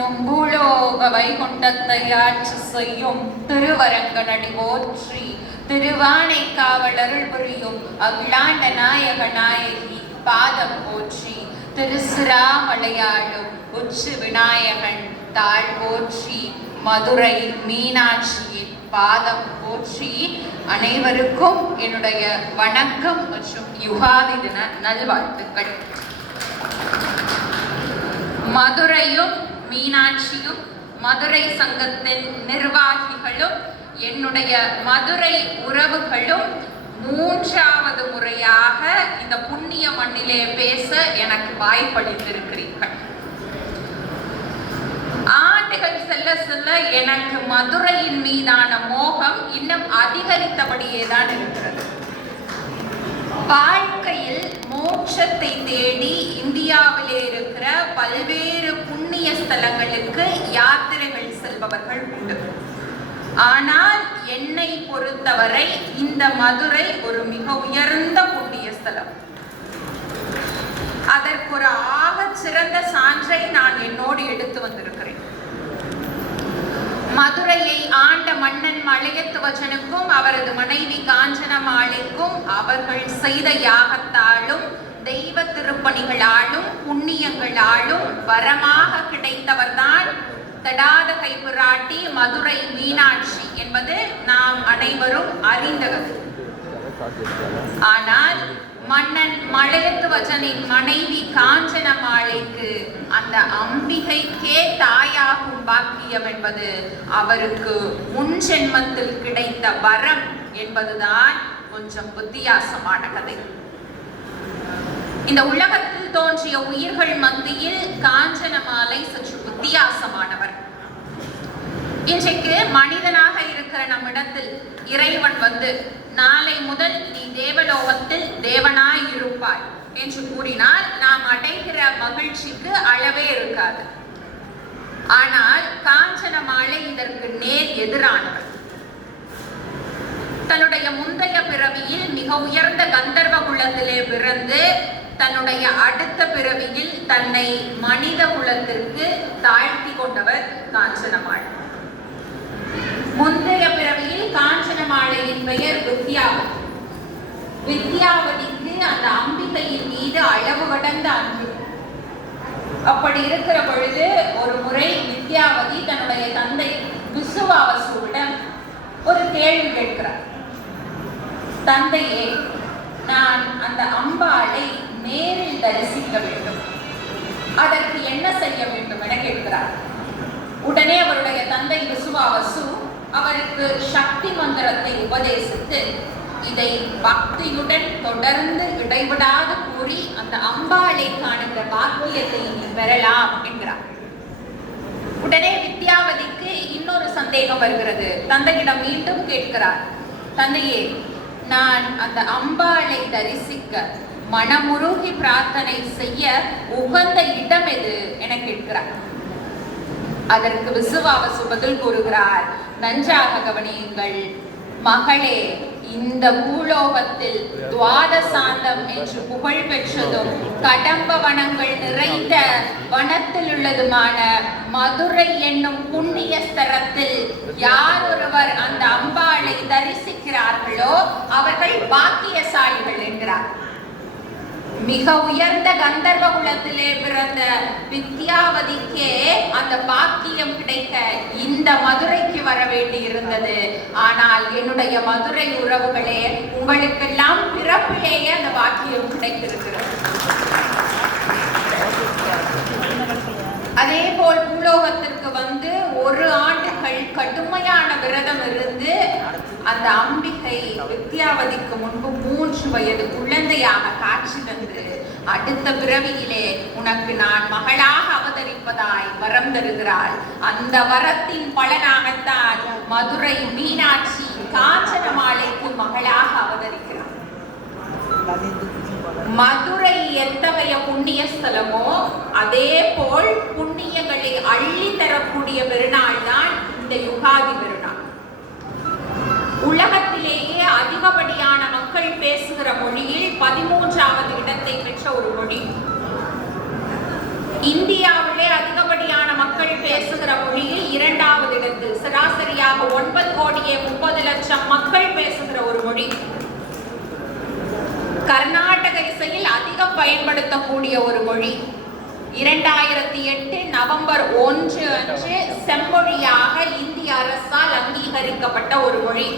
என்னும் பூலோக வைகுண்டத்தை ஆட்சி செய்யும் திருவரங்கனடி ஓற்றி திருவானை காவலருள் புரியும் அகிலாண்ட நாயக நாயகி பாதம் போற்றி திருசிராமலையாளும் உச்சி விநாயகன் தாழ் போற்றி மதுரை மீனாட்சியின் பாதம் போற்றி. அனைவருக்கும் என்னுடைய வணக்கம் மற்றும் யுகாதி தின நல்வாழ்த்துக்கள். மதுரையும் மீனாட்சியும் மதுரை சங்கத்தின் நிர்வாகிகளும் என்னுடைய மதுரை உறவுகளும் மூன்றாவது முறையாக இந்த புண்ணிய மண்ணிலே பேச எனக்கு வாய்ப்பளித்திருக்கிறீர்கள். ஆண்டுகள் செல்ல செல்ல எனக்கு மதுரையின் மீதான மோகம் இன்னும் அதிகரித்தபடியே தான் இருக்கிறது. வாழ்க்கையில் மோட்சத்தை தேடி இந்தியாவிலே இருக்கிற பல்வேறு புண்ணிய ஸ்தலங்களுக்கு யாத்திரைகள் செல்பவர்கள் உண்டு. ஆனால் என்னை பொறுத்தவரை இந்த மதுரை ஒரு மிக உயர்ந்த புண்ணிய ஸ்தலம். அதற்கு ஒரு ஆக சிறந்த சான்றை நான் என்னோடு எடுத்து வந்திருக்கிறேன். மதுரையை ஆண்ட மன்னன் மலையத்துவஜனுக்கும் அவரது மனைவி காஞ்சனமாளிக்கும் அவர்கள் செய்த யாகத்தாலும் தெய்வ திருப்பணிகளாலும் புண்ணியங்களாலும் வரமாக கிடைத்தவர்தான் தடாத கைப்பிராட்டி மதுரை மீனாட்சி என்பது நாம் அனைவரும் அறிந்தது ஆனால் மன்னன் மலையத்துவச்சனின் மனைவி காஞ்சனமாலைக்கு அந்த அம்பிகைக்கே தாயாகும் பாக்கியம் என்பது அவருக்கு முன் ஜென்மத்தில் கிடைத்த வரம் என்பதுதான் கொஞ்சம் வித்தியாசமான கதை. இந்த உலகத்தில் தோன்றிய உயிர்கள் மத்தியில் காஞ்சனமாலை சற்று வித்தியாசமானவர். இன்றைக்கு மனிதனாக இருக்கிற நம்மிடத்தில் இறைவன் வந்து நாளை முதல் நீ தேவலோகத்தில் தேவனாய் இருப்பாய் என்று கூறினால் நாம் அடைகிற மகிழ்ச்சிக்கு அளவே இருக்காது. ஆனால் காஞ்சனமாலை இதற்கு நேர் எதிரானவர் தன்னுடைய முந்தைய பிறவியில் மிக உயர்ந்த கந்தர்வ குலத்திலே பிறந்து தன்னுடைய அடுத்த பிறவியில் தன்னை மனித குலத்திற்கு தாழ்த்தி கொண்டவர் காஞ்சனமாள் முந்தைய பிறவியில் காஞ்சனமாலையின் பெயர் வித்யாவதி. வித்யாவதிக்கு அந்த அம்பிகையின் மீது அளவு கடந்த அன்பு அப்படி இருக்கிற பொழுது ஒரு முறை வித்யாவதி தன்னுடைய தந்தை விசுவாவசுவிடம் ஒரு கேள்வி கேட்கிறார். தந்தையே நான் அந்த அம்பாளை நேரில் தரிசிக்க வேண்டும் அதற்கு என்ன செய்ய வேண்டும் என கேட்கிறார் உடனே அவருடைய தந்தை விசுவாவசு அவருக்கு சக்தி மந்திரத்தை உபதேசித்து இதை பக்தியுடன் தொடர்ந்து இடைவிடாது கூறி அந்த அம்பாளை காணுகிற பாக்கியத்தை நீ பெறலாம் என்கிறார். உடனே வித்யாவதிக்கு இன்னொரு சந்தேகம் வருகிறது. தந்தையிடம் மீண்டும் கேட்கிறார். தந்தையே நான் அந்த அம்பாளை தரிசிக்க மனமுருகி பிரார்த்தனை செய்ய உகந்த இடம் எது என கேட்கிறார். அதற்கு விசுவாவசு பதில் கூறுகிறார். நன்றாக கவனியுங்கள். மகளே இந்த பூலோகத்தில் துவாதசாந்தம் என்று புகழ் பெற்றதும் கடம்ப வனங்கள் நிறைந்த வனத்தில் உள்ளதுமான மதுரை என்னும் புண்ணிய ஸ்தலத்தில் யார் ஒருவர் அந்த அம்பாளை தரிசிக்கிறார்களோ அவர்கள் பாக்கியசாலிகள் என்கிறார். மிக உயர்ந்த கந்தர்வ குலத்திலே பிறந்த வித்யாவதிக்கே அந்த பாக்கியம் கிடைக்க இந்த மதுரைக்கு வர வேண்டி இருந்தது ஆனால் என்னுடைய மதுரை உறவுகளே உங்களுக்கெல்லாம் பிறப்பிலேயே அந்த பாக்கியம் கிடைத்திருக்கிறது. அதே போல் பூலோகத்திற்கு வந்து ஒரு ஆண்டு ஆண்டுகள் கடுமையான விரதம் இருந்து அந்த அம்பிகை வித்யாவதிக்கு முன்பு மூன்று வயது குழந்தையாக காட்சி தந்து அடுத்த பிறவியிலே உனக்கு நான் மகளாக அவதரிப்பதாய் வரம் தருகிறாள். அந்த வரத்தின் பலனாகத்தான் மதுரை மீனாட்சி காஞ்சனமாலைக்கு மகளாக அவதரிக்கிறான் மதுரை எத்தகைய புண்ணிய ஸ்தலமோ அதே போல் புண்ணியங்களை அள்ளி தரக்கூடிய பெருநாள் தான் இந்த யுகாதி பெருநாள். உலகத்திலேயே அதிகப்படியான மக்கள் பேசுகிற மொழியில் பதிமூன்றாவது இடத்தை பெற்ற ஒரு மொழி. இந்தியாவிலே அதிகப்படியான மக்கள் பேசுகிற மொழியில் இரண்டாவது இடத்து. சராசரியாக ஒன்பது கோடியே முப்பது லட்சம் மக்கள் பேசுகிற ஒரு மொழி. கர்நாடக இசையில் அதிகம் பயன்படுத்தக்கூடிய ஒரு மொழி. இரண்டாயிரத்தி எட்டு நவம்பர் ஒன்று அன்று செம்மொழியாக இந்திய அரசால் அங்கீகரிக்கப்பட்ட ஒரு மொழி.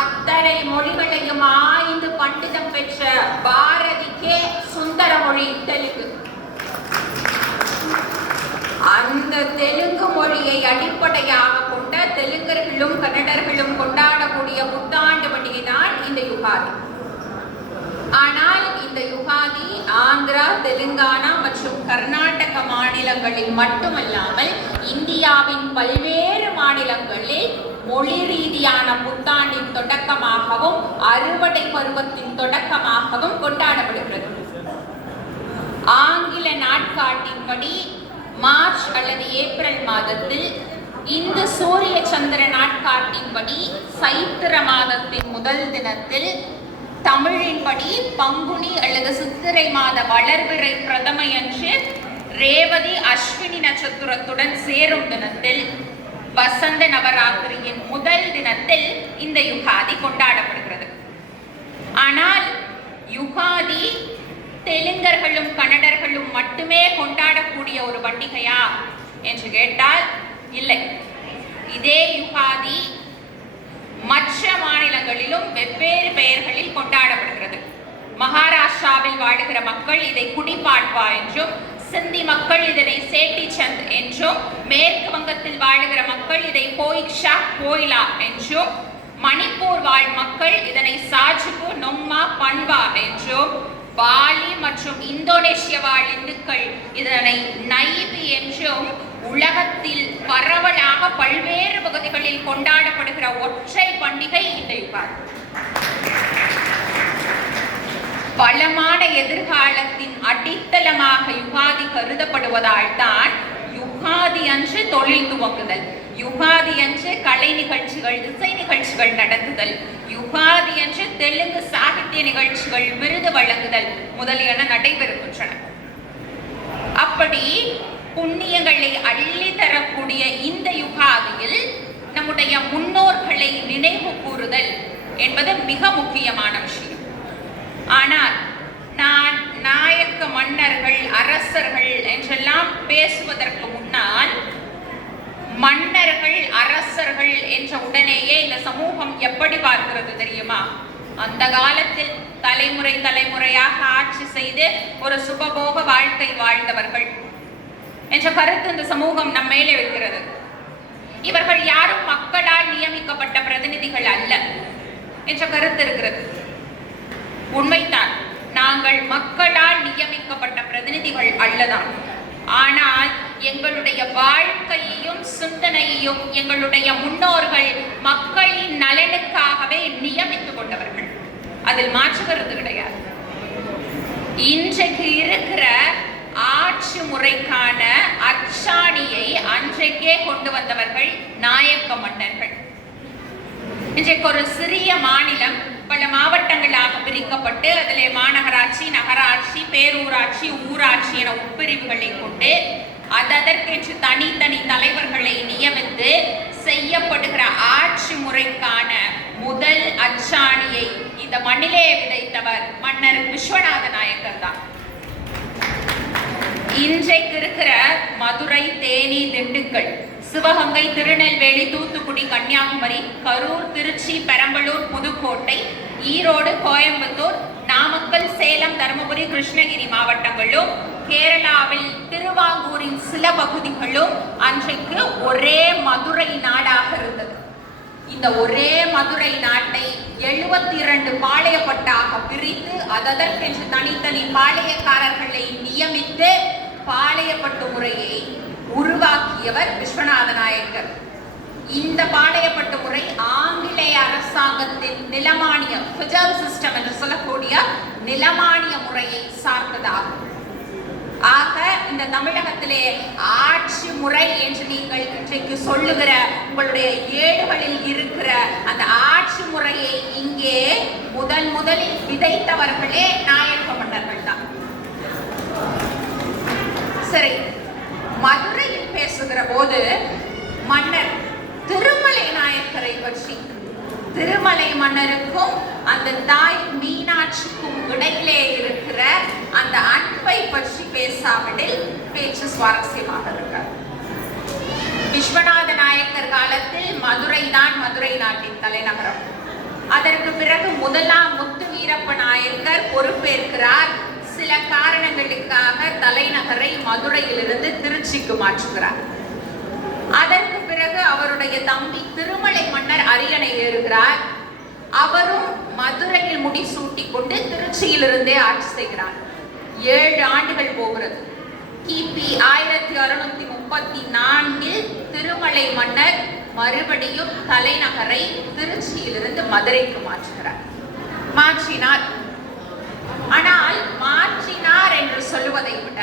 அத்தனை மொழிகளையும் ஆய்ந்து பண்டிதம் பெற்ற பாரதிக்கே சுந்தர மொழி தெலுங்கு. அந்த தெலுங்கு மொழியை அடிப்படையாக கொண்ட தெலுங்கர்களும் கன்னடர்களும் கொண்டாடக்கூடிய புத்தாண்டு பண்டிகை தான் இந்த யுகாதி. ஆனால் இந்த யுகாதி ஆந்திரா தெலுங்கானா மற்றும் கர்நாடக மாநிலங்களில் மட்டுமல்லாமல் இந்தியாவின் பல்வேறு மாநிலங்களில் மொழி ரீதியான புத்தாண்டின் தொடக்கமாகவும் அறுவடை பருவத்தின் தொடக்கமாகவும் கொண்டாடப்படுகிறது. ஆங்கில நாட்காட்டின்படி மார்ச் அல்லது ஏப்ரல் மாதத்தில் இந்து சூரிய சந்திர நாட்காட்டின்படி சைத்திர மாதத்தின் முதல் தினத்தில் தமிழின்படி பங்குனி அல்லது சித்திரை மாத வளர்பிறை பிரதமையன்று ரேவதி அஸ்வினி நட்சத்திரத்துடன் சேரும் தினத்தில் வசந்த நவராத்திரியின் முதல் தினத்தில் இந்த யுகாதி கொண்டாடப்படுகிறது. ஆனால் யுகாதி தெலுங்கர்களும் கன்னடர்களும் மட்டுமே கொண்டாடக்கூடிய ஒரு பண்டிகையா என்று கேட்டால் இல்லை. இதே யுகாதி மற்ற மாநிலங்களிலும் வெவ்வேறு பெயர்களில் கொண்டாடப்படுகிறது. மகாராஷ்டிராவில் வாழுகிற மக்கள் இதை குடிபாட்வா என்றும் சிந்தி மக்கள் இதனை சேட்டி சந்த் என்றும் மேற்கு வங்கத்தில் வாழுகிற மக்கள் இதை போயிக்ஷா கோயிலா என்றும் மணிப்பூர் வாழ் மக்கள் இதனை சாஜுபு நொம்மா பண்பா என்றும் பாலி மற்றும் இந்தோனேஷிய வாழ் இந்துக்கள் இதனை நைபி என்றும் உலகத்தில் பரவலாக பல்வேறு பகுதிகளில் கொண்டாடப்படுகிற ஒற்றை பண்டிகை இந்த யுகாதி பலமான எதிர்காலத்தின் அடித்தளமாக யுகாதி கருதப்படுவதால் தான் யுகாதி அன்று தொழில் துவங்குதல் யுகாதி அன்று கலை நிகழ்ச்சிகள் இசை நிகழ்ச்சிகள் நடத்துதல் யுகாதி அன்று தெலுங்கு சாகித்ய நிகழ்ச்சிகள் விருது வழங்குதல் முதலியன நடைபெறுகின்றன. அப்படி புண்ணியங்களை அள்ளி தரக்கூடிய இந்த யுகாதியில் நம்முடைய முன்னோர்களை நினைவு கூறுதல் என்பது மிக முக்கியமான விஷயம். ஆனால் நான் நாயக்க மன்னர்கள் அரசர்கள் என்றெல்லாம் பேசுவதற்கு முன்னால் மன்னர்கள் அரசர்கள் என்ற உடனேயே இந்த சமூகம் எப்படி பார்க்கிறது தெரியுமா? அந்த காலத்தில் தலைமுறை தலைமுறையாக ஆட்சி செய்து ஒரு சுபபோக வாழ்க்கை வாழ்ந்தவர்கள். என்ற கருத்து இந்த சமூகம் நம்ம மேலே வைக்கிறது. இவர்கள் யாரும் மக்களால் நியமிக்கப்பட்ட பிரதிநிதிகள் அல்ல என்ற கருத்து இருக்கிறது. உண்மைதான் நாங்கள் மக்களால் நியமிக்கப்பட்ட பிரதிநிதிகள் அல்லதான் ஆனால் எங்களுடைய வாழ்க்கையையும் சிந்தனையையும் எங்களுடைய முன்னோர்கள் மக்களின் நலனுக்காகவே நியமித்துக் கொண்டவர்கள். அதில் மாற்று கருத்து கிடையாது. இன்றைக்கு இருக்கிற ஆட்சி முறைக்கான அச்சாணியை அன்றைக்கே கொண்டு வந்தவர்கள் நாயக்க மன்னர்கள். இன்றைக்கு ஒரு சிறிய மாநிலம் பல மாவட்டங்களாக பிரிக்கப்பட்டு அதில் மாநகராட்சி நகராட்சி பேரூராட்சி ஊராட்சி என உட்பிரிவுகளை கொண்டு அது அதற்கென்று தனித்தனி தலைவர்களை நியமித்து செய்யப்படுகிற ஆட்சி முறைக்கான முதல் அச்சாணியை இந்த மண்ணிலே விதைத்தவர் மன்னர் விஸ்வநாத நாயக்கர் தான் இன்றைக்கு இருக்கிற மதுரை தேனி திண்டுக்கல் சிவகங்கை திருநெல்வேலி தூத்துக்குடி கன்னியாகுமரி கரூர் திருச்சி பெரம்பலூர் புதுக்கோட்டை ஈரோடு கோயம்புத்தூர் நாமக்கல் சேலம் தருமபுரி கிருஷ்ணகிரி மாவட்டங்களும் கேரளாவில் திருவாங்கூரின் சில பகுதிகளும் அன்றைக்கு ஒரே மதுரை நாடாக இருந்தது. இந்த ஒரே மதுரை நாட்டை எழுபத்தி இரண்டு பாளையப்பட்டாக பிரித்து அதற்கென்று தனித்தனி பாளையக்காரர்களை நியமித்து பாளையப்பட்டு முறையை உருவாக்கியவர் விஸ்வநாத நாயக்கர் இந்த பாளையப்பட்டு முறை ஆங்கிலேய அரசாங்கத்தின் நிலமானிய ஃபிஜல் சிஸ்டம் என்று சொல்லக்கூடிய நிலமானிய முறையை சார்ந்ததாகும். ஆக இந்த தமிழகத்திலே ஆட்சி முறை என்று நீங்கள் இன்றைக்கு சொல்லுகிற உங்களுடைய ஏடுகளில் இருக்கிற அந்த ஆட்சி முறையை இங்கே முதன் முதலில் விதைத்தவர்களே நாயக்க மன்னர்கள் தான். சரி மதுரையில் பேசுகிற போது மன்னர் திருமலை நாயக்கரை பற்றி திருமலை மன்னருக்கும் அந்த தாய் மீனாட்சிக்கும் இடையிலே இருக்கிற அந்த அன்பை பற்றி பேசாவிடில் பேச்சு சுவாரஸ்யமாக இருக்கார். விஸ்வநாத நாயக்கர் காலத்தில் மதுரை தான் மதுரை நாட்டின் தலைநகரம். அதற்கு பிறகு முதலாம் முத்து வீரப்ப நாயக்கர் பொறுப்பேற்கிறார். சில காரணங்களுக்காக தலைநகரை மதுரையிலிருந்து திருச்சிக்கு மாற்றுகிறார். அதற்கு பிறகு அவருடைய தம்பி திருமலை மன்னர் அரியணை ஏறுகிறார். அவரும் மதுரையில் முடிசூட்டி கொண்டு திருச்சியிலிருந்தே ஆட்சி செய்கிறார். ஏழு ஆண்டுகள் போகிறது. கிபி ஆயிரத்தி அறுநூத்தி முப்பத்தி நான்கில் திருமலை மன்னர் மறுபடியும் தலைநகரை திருச்சியிலிருந்து மதுரைக்கு மாற்றுகிறார். மாற்றினார். ஆனால் மாற்றினார் என்று சொல்லுவதை விட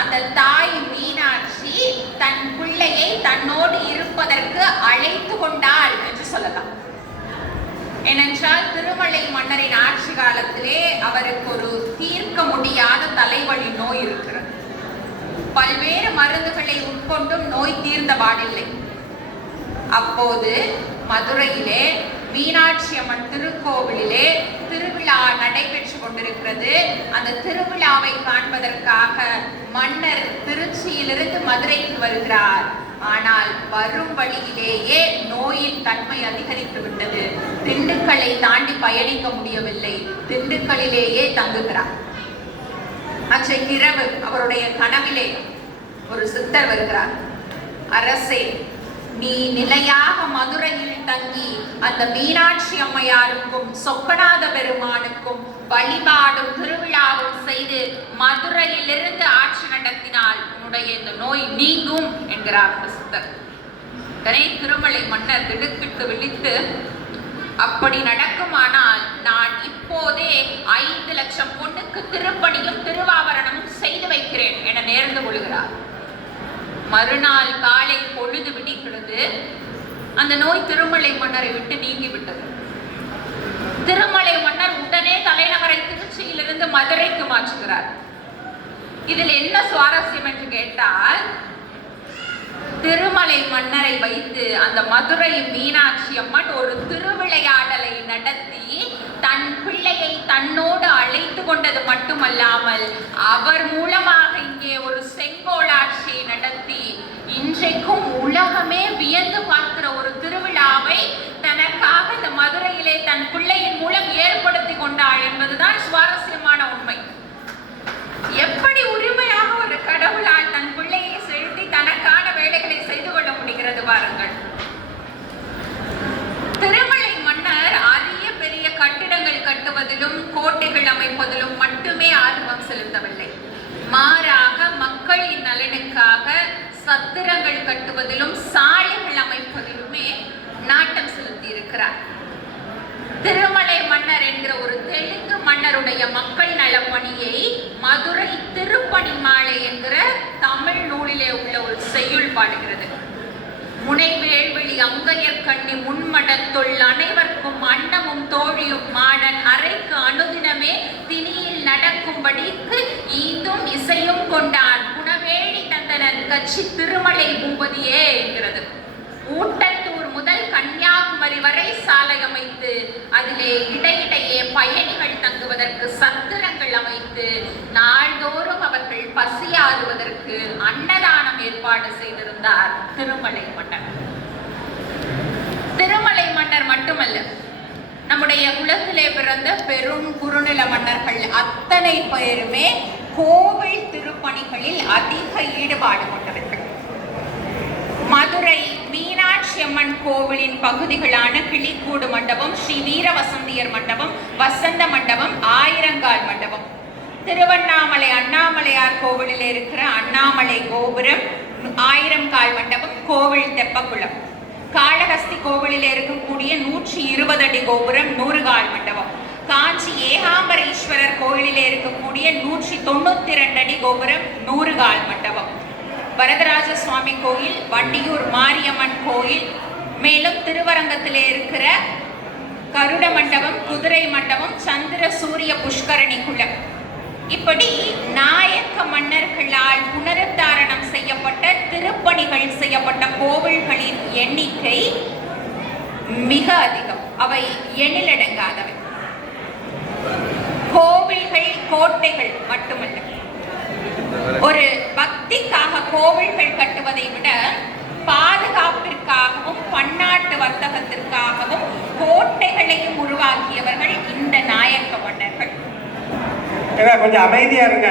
அந்த தாய் மீனாட்சி தன் பிள்ளையை தன்னோடு இருப்பதற்கு அழைத்து கொண்டாள் என்று சொல்லலாம். ஏனென்றால் திருமலை மன்னரின் ஆட்சி காலத்திலே அவருக்கு ஒரு தீர்க்க முடியாத தலைவலி நோய் இருக்கிறது. பல்வேறு மருந்துகளை உட்கொண்டும் நோய் தீர்ந்த பாடில்லை அப்போது மதுரையிலே மீனாட்சி அம்மன் திருக்கோவிலிலே திருவிழா நடைபெற்று கொண்டிருக்கிறது. அந்த திருவிழாவை காண்பதற்காக மன்னர் திருச்சியிலிருந்து மதுரைக்கு வருகிறார். ஆனால் வரும் வழியிலேயே நோயின் தன்மை அதிகரித்து விட்டது. திண்டுக்கல்லை தாண்டி பயணிக்க முடியவில்லை. திண்டுக்கல்லிலேயே தங்குகிறார். அச்சைக்கிரவு அவருடைய கனவிலே ஒரு சித்தர் வருகிறார். அரசே நீ நிலையாக மதுரையில் தங்கி அந்த மீனாட்சி அம்மையாருக்கும் சொப்பநாத பெருமானுக்கும் வழிபாடும் திருவிழாவும் செய்து மதுரையிலிருந்து ஆட்சி நடத்தினால் உன்னுடைய இந்த நோய் நீங்கும் என்கிறார் கிறிஸ்தர். சித்தர் உடனே திருமலை மன்னர் திடுக்கிட்டு விழித்து அப்படி நடக்குமானால் நான் இப்போதே ஐந்து லட்சம் பொண்ணுக்கு திருப்பணியும் திருவாபரணமும் செய்து வைக்கிறேன் என நேர்ந்து கொள்கிறார். மறுநாள் காலை பொழுது விடிக்கிறது அந்த நோய் திருமலை மன்னரை விட்டு நீங்கிவிட்டது. திருமலை மன்னர் உடனே தலைநகரை திருச்சியிலிருந்து மதுரைக்கு மாற்றுகிறார். இதில் என்ன சுவாரஸ்யம் என்று கேட்டால் திருமலை மன்னரை வைத்து அந்த மதுரை மீனாட்சி அம்மன் ஒரு திருவிளையாடலை நடத்தி தன் பிள்ளையை தன்னோடு அழைத்து கொண்டது மட்டுமல்லாமல் அவர் மூலமாக இங்கே ஒரு செங்கோளாட்சி நடத்தி இன்றைக்கும் உலகமே வியந்து பார்க்கிற ஒரு திருவிழாவை தனக்காக இந்த மதுரையிலே தன் பிள்ளையின் மூலம் ஏற்படுத்தி கொண்டாள் என்பதுதான் சுவாரஸ்யமான உண்மை. எப்படி உரிமையாக ஒரு கடவுளால் தன் பிள்ளையை செலுத்தி தனக்கான வேலைகளை செய்து கொள்ள முடிகிறது பாருங்கள் திருமலை மன்னர் அரிய பெரிய கட்டிடங்கள் கட்டுவதிலும் கோட்டைகள் அமைப்பதிலும் மட்டுமே ஆர்வம் செலுத்தவில்லை மாறாக மக்களின் நலனுக்காக சத்திரங்கள் கட்டுவதிலும் சாலைகள் அமைப்பதிலுமே நாட்டம் செலுத்தி இருக்கிறார் திருமலை மன்னர் என்கிற ஒரு தெலுங்கு மன்னருடைய மக்கள் நல பணியை மதுரை திருப்பணி மாலை என்கிற தமிழ் நூலிலே உள்ள ஒரு செய்யுள் பாடுகிறது. முனைவேள்வெளி அங்கையர் கண்ணி முன்மடத்துள் அனைவருக்கும் அன்னமும் தோழியும் மாடன் அறைக்கு அனுதினமே திணியில் நடக்கும்படிக்கு ஈந்தும் இசையும் கொண்டான் கட்சி திருமலை பூபதியே என்கிறது. ஊட்டத்தூர் முதல் கன்னியாகுமரி வரை சாலை அமைத்து அதிலே இடையிடையே பயணிகள் தங்குவதற்கு சத்திரங்கள் அமைத்து நாள்தோறும் அவர்கள் பசியாறுவதற்கு அன்னதானம் ஏற்பாடு செய்திருந்தார் திருமலை மன்னர். திருமலை மன்னர் மட்டுமல்ல நம்முடைய உலகிலே பிறந்த பெரும் குறுநில மன்னர்கள் அத்தனை பேருமே கோவில் பணிகளில் அதிக ஈடுபாடு கொண்டவர்கள். மதுரை மீனாட்சி அம்மன் கோவிலின் பகுதிகளான கிளிக்கூடு மண்டபம் ஸ்ரீ வீரவசந்தியர் மண்டபம் வசந்த மண்டபம் ஆயிரங்கால் மண்டபம். திருவண்ணாமலை அண்ணாமலையார் கோவிலில் இருக்கிற அண்ணாமலை கோபுரம் ஆயிரம் கால் மண்டபம் கோவில் தெப்பக்குளம். காளஹஸ்தி கோவிலில் இருக்கக்கூடிய நூற்றி இருபது அடி கோபுரம் நூறு கால் மண்டபம். காஞ்சி ஏகாம்பரீஸ்வரர் கோயிலில் இருக்கக்கூடிய நூற்றி தொண்ணூத்தி ரெண்டு அடி கோபுரம் நூறு கால் மண்டபம். வரதராஜ சுவாமி கோயில் வண்டியூர் மாரியம்மன் கோயில் மேலும் திருவரங்கத்திலே இருக்கிற கருட மண்டபம் குதிரை மண்டபம் சந்திர சூரிய புஷ்கரணி குளம் இப்படி நாயக்க மன்னர்களால் புனருத்தாரணம் செய்யப்பட்ட திருப்பணிகள் செய்யப்பட்ட கோவில்களின் எண்ணிக்கை மிக அதிகம். அவை எண்ணிலடங்காதவை. கோவில்கள் கோட்டைகள் மட்டுமல்ல. ஒரு பக்திக்காக கோவில்கள் கட்டுவதை விட பாதுகாப்பிற்காகவும் பன்னாட்டு வர்த்தகத்திற்காகவும் கோட்டைகளையும் உருவாக்கியவர்கள் இந்த நாயக்க மன்னர்கள். கொஞ்சம் அமைதியா இருங்க.